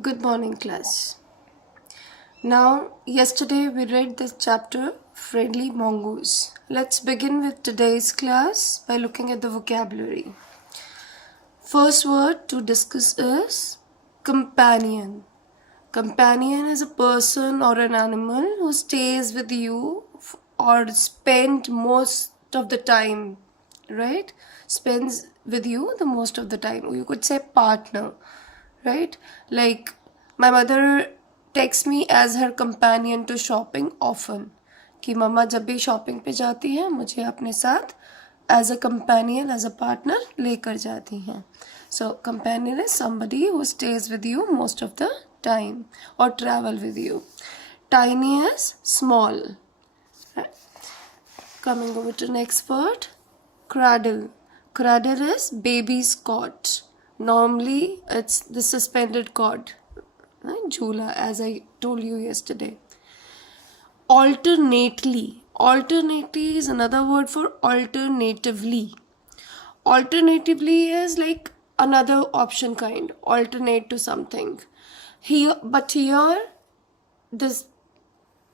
Good morning, class. Now, yesterday we read this chapter, Friendly Mongoose. Let's begin with today's class by looking at the vocabulary. First word to discuss is companion. Companion is a person or an animal who stays with you or spend most of the time, right? Spends with you the most of the time. You could say partner, right? Like my mother takes me as her companion to shopping often. कि मम्मा जब भी shopping पे जाती हैं मुझे अपने साथ as a companion as a partner लेकर जाती हैं. So companion is somebody who stays with you most of the time और travel with you. Tiny is small. Coming over to next word, cradle. Cradle is baby's cot. Normally it's the suspended cord, right? Jhula, as I told you yesterday. Alternately. Alternately is another word for alternatively. Alternatively is like another option kind. Alternate to something. Here this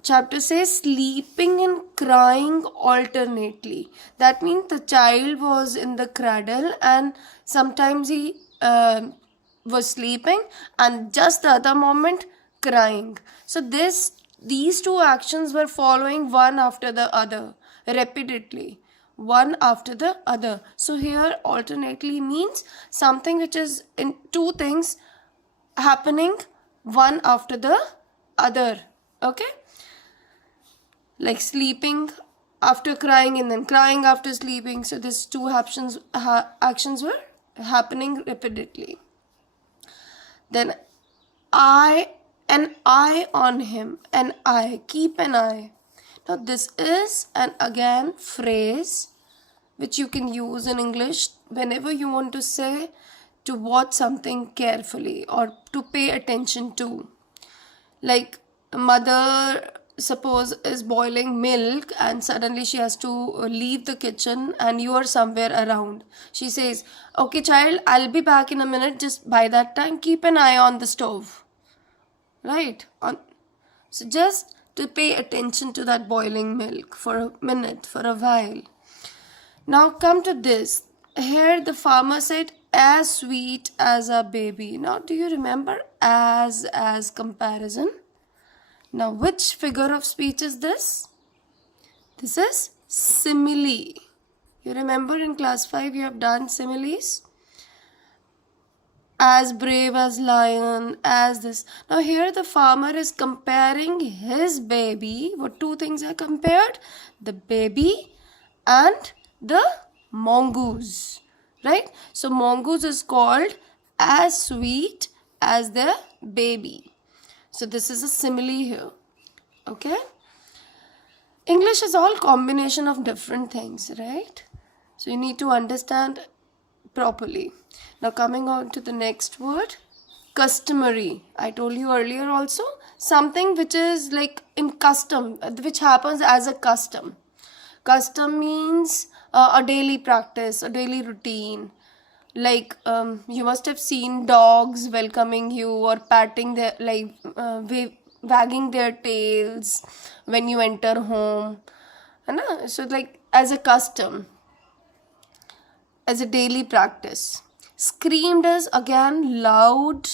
chapter says sleeping and crying alternately. That means the child was in the cradle and sometimes he was sleeping and just the other moment crying. So these two actions were following one after the other repeatedly, one after the other. So here alternately means something which is in two things happening one after the other. Okay, like sleeping after crying and then crying after sleeping. So these two actions were happening repeatedly. Then an eye on him, an eye, keep an eye. Now this is an again phrase which you can use in English whenever you want to say to watch something carefully or to pay attention to. Like a mother, suppose, is boiling milk and suddenly she has to leave the kitchen and you are somewhere around. She says, okay child, I'll be back in a minute, just by that time keep an eye on the stove, right? So just to pay attention to that boiling milk for a minute, for a while. Now come to this. Here the farmer said, as sweet as a baby. Now do you remember as comparison? Now which figure of speech is this? This is simile. You remember in class 5 you have done similes? As brave as lion, as this. Now here the farmer is comparing his baby. What two things are compared? The baby and the mongoose, right? So mongoose is called as sweet as the baby. So this is a simile here. Okay? English is all combination of different things, right? So you need to understand properly. Now coming on to the next word, customary. I told you earlier also, something which is like in custom, which happens as a custom. Custom means a daily practice, a daily routine. Like you must have seen dogs welcoming you or patting their, like wagging their tails when you enter home. So like as a custom, as a daily practice. Screamed as again loud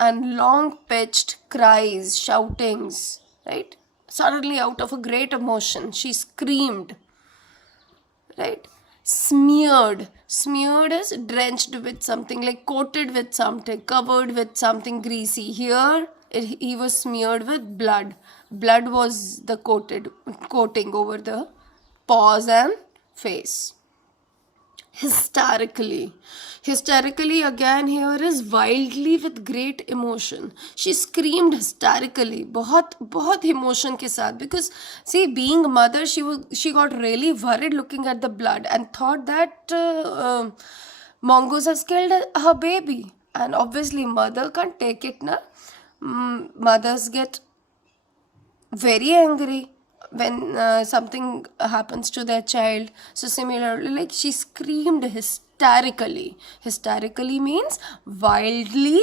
and long pitched cries, shoutings, right? Suddenly out of a great emotion, she screamed, right? Smeared is drenched with something, like coated with something, covered with something greasy. Here he was smeared with blood. Blood was the coating over the paws and face. Hysterically again here is wildly with great emotion. She screamed hysterically, बहुत emotion के साथ, because see, being a mother, she got really worried looking at the blood and thought that mongoose has killed her baby, and obviously mother can't take it na. Mothers get very angry when something happens to their child. So similarly, like she screamed hysterically. Hysterically means wildly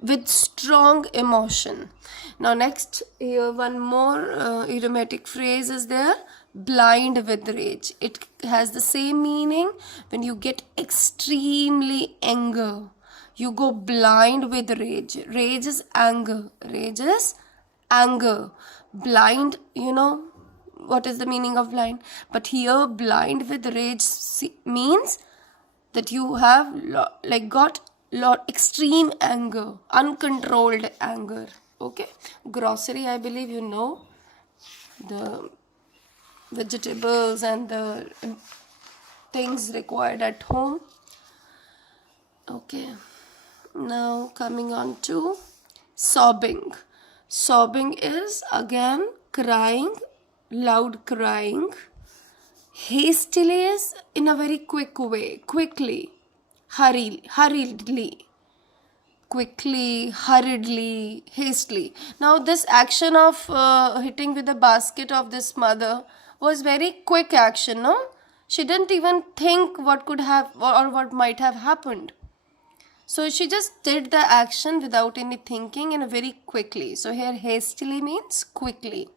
with strong emotion. Now next, here one more idiomatic phrase is there, blind with rage. It has the same meaning. When you get extremely anger, you go blind with rage. Rage is anger. Rage is anger. Blind, you know what is the meaning of blind? But here blind with rage means that you have got extreme anger, uncontrolled anger. Okay, grocery, I believe you know, the vegetables and the things required at home. Okay, now coming on to sobbing. Sobbing is again crying, loud crying. Hastily is in a very quick way, quickly, hurriedly, hastily. Now this action of hitting with the basket of this mother was very quick action, no? She didn't even think what could have or what might have happened. So she just did the action without any thinking and very quickly. So here hastily means quickly.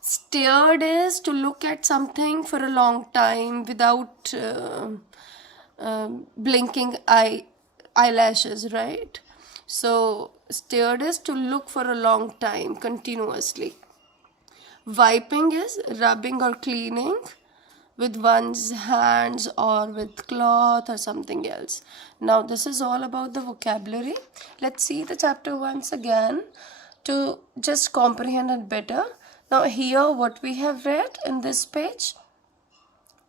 Stared is to look at something for a long time without blinking eyelashes, right? So stared is to look for a long time continuously. Wiping is rubbing or cleaning with one's hands or with cloth or something else. Now this is all about the vocabulary. Let's see the chapter once again to just comprehend it better. Now here what we have read in this page,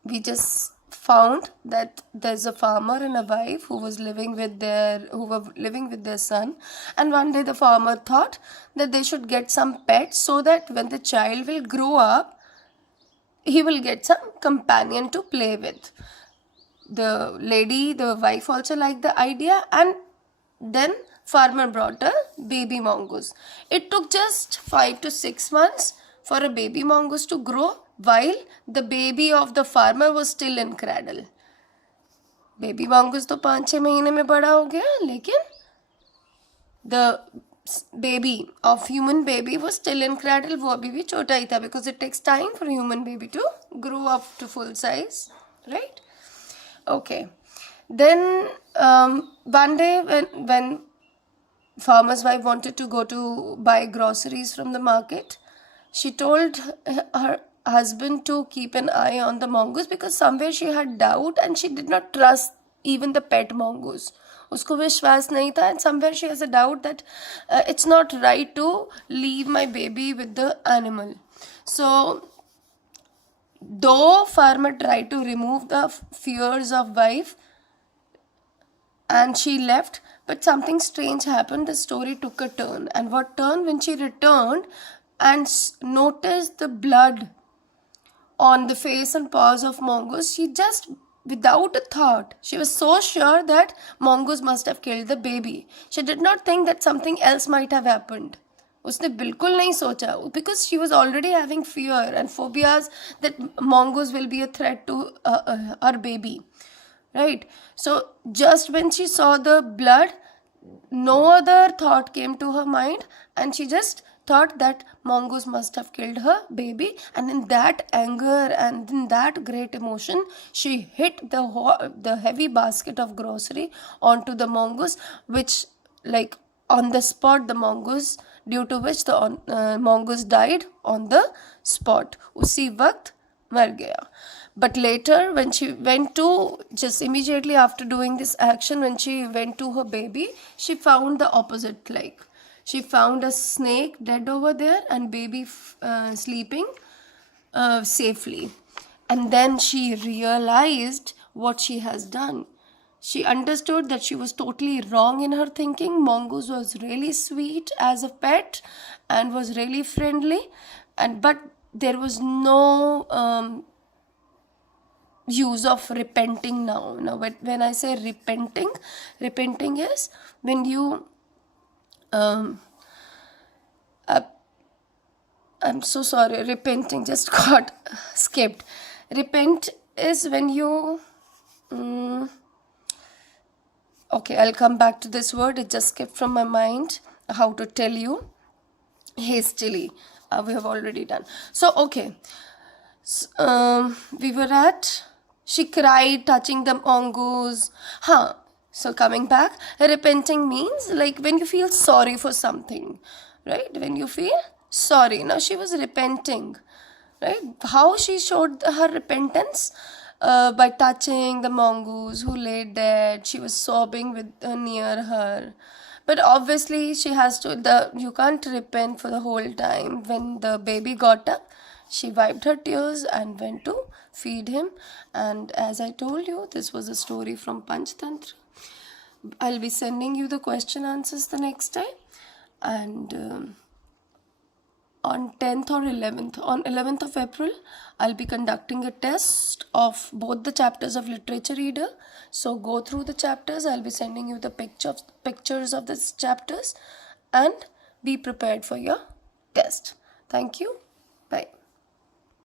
we just found that there's a farmer and a wife who were living with their son, and one day the farmer thought that they should get some pets so that when the child will grow up, he will get some companion to play with. The wife also liked the idea, and then farmer brought a baby mongoose. It took just 5 to 6 months for a baby mongoose to grow, while the baby of the farmer was still in cradle. Baby mongoose तो 5-6 महीने में बड़ा हो गया, लेकिन the baby of human baby was still in cradle. वो अभी भी छोटा ही था, because it takes time for human baby to grow up to full size, right? Okay. Then one day when farmer's wife wanted to go to buy groceries from the market, she told her husband to keep an eye on the mongoose, because somewhere she had doubt and she did not trust even the pet mongoose. उसको विश्वास नहीं था, and somewhere she has a doubt that it's not right to leave my baby with the animal. So though farmer tried to remove the fears of wife and she left, but something strange happened. The story took a turn. And what turn? When she returned and noticed the blood on the face and paws of mongoose, she just, without a thought, she was so sure that mongoose must have killed the baby. She did not think that something else might have happened. उसने बिल्कुल नहीं सोचा, because she was already having fear and phobias that mongoose will be a threat to her baby, right? So just when she saw the blood, no other thought came to her mind, and she just thought that mongoose must have killed her baby, and in that anger and in that great emotion, she hit the heavy basket of grocery onto the mongoose, which on the spot the mongoose, due to which the mongoose died on the spot. उसी वक्त मर गया. But later, when she went to, just immediately after doing this action, when she went to her baby, she found the opposite. She found a snake dead over there and baby sleeping safely. And then she realized what she has done. She understood that she was totally wrong in her thinking. Mongoose was really sweet as a pet and was really friendly, but there was no use of repenting now. Now, when I say repenting is when you I'm so sorry, repenting just got skipped. Repent is when you Okay, I'll come back to this word. It just skipped from my mind how to tell you hastily. We have already done. So, okay. We were at, she cried, touching the mongoose. Huh. So coming back, repenting means like when you feel sorry for something, right? When you feel sorry. Now she was repenting, right? How she showed her repentance? By touching the mongoose who lay dead. She was sobbing with near her. But obviously she has to, you can't repent for the whole time. When the baby got up, she wiped her tears and went to feed him. And as I told you, this was a story from Panchtantra. I'll be sending you the question answers the next time. And on 10th or 11th, on 11th of April, I'll be conducting a test of both the chapters of Literature Reader. So go through the chapters. I'll be sending you the pictures of these chapters, and be prepared for your test. Thank you. Bye.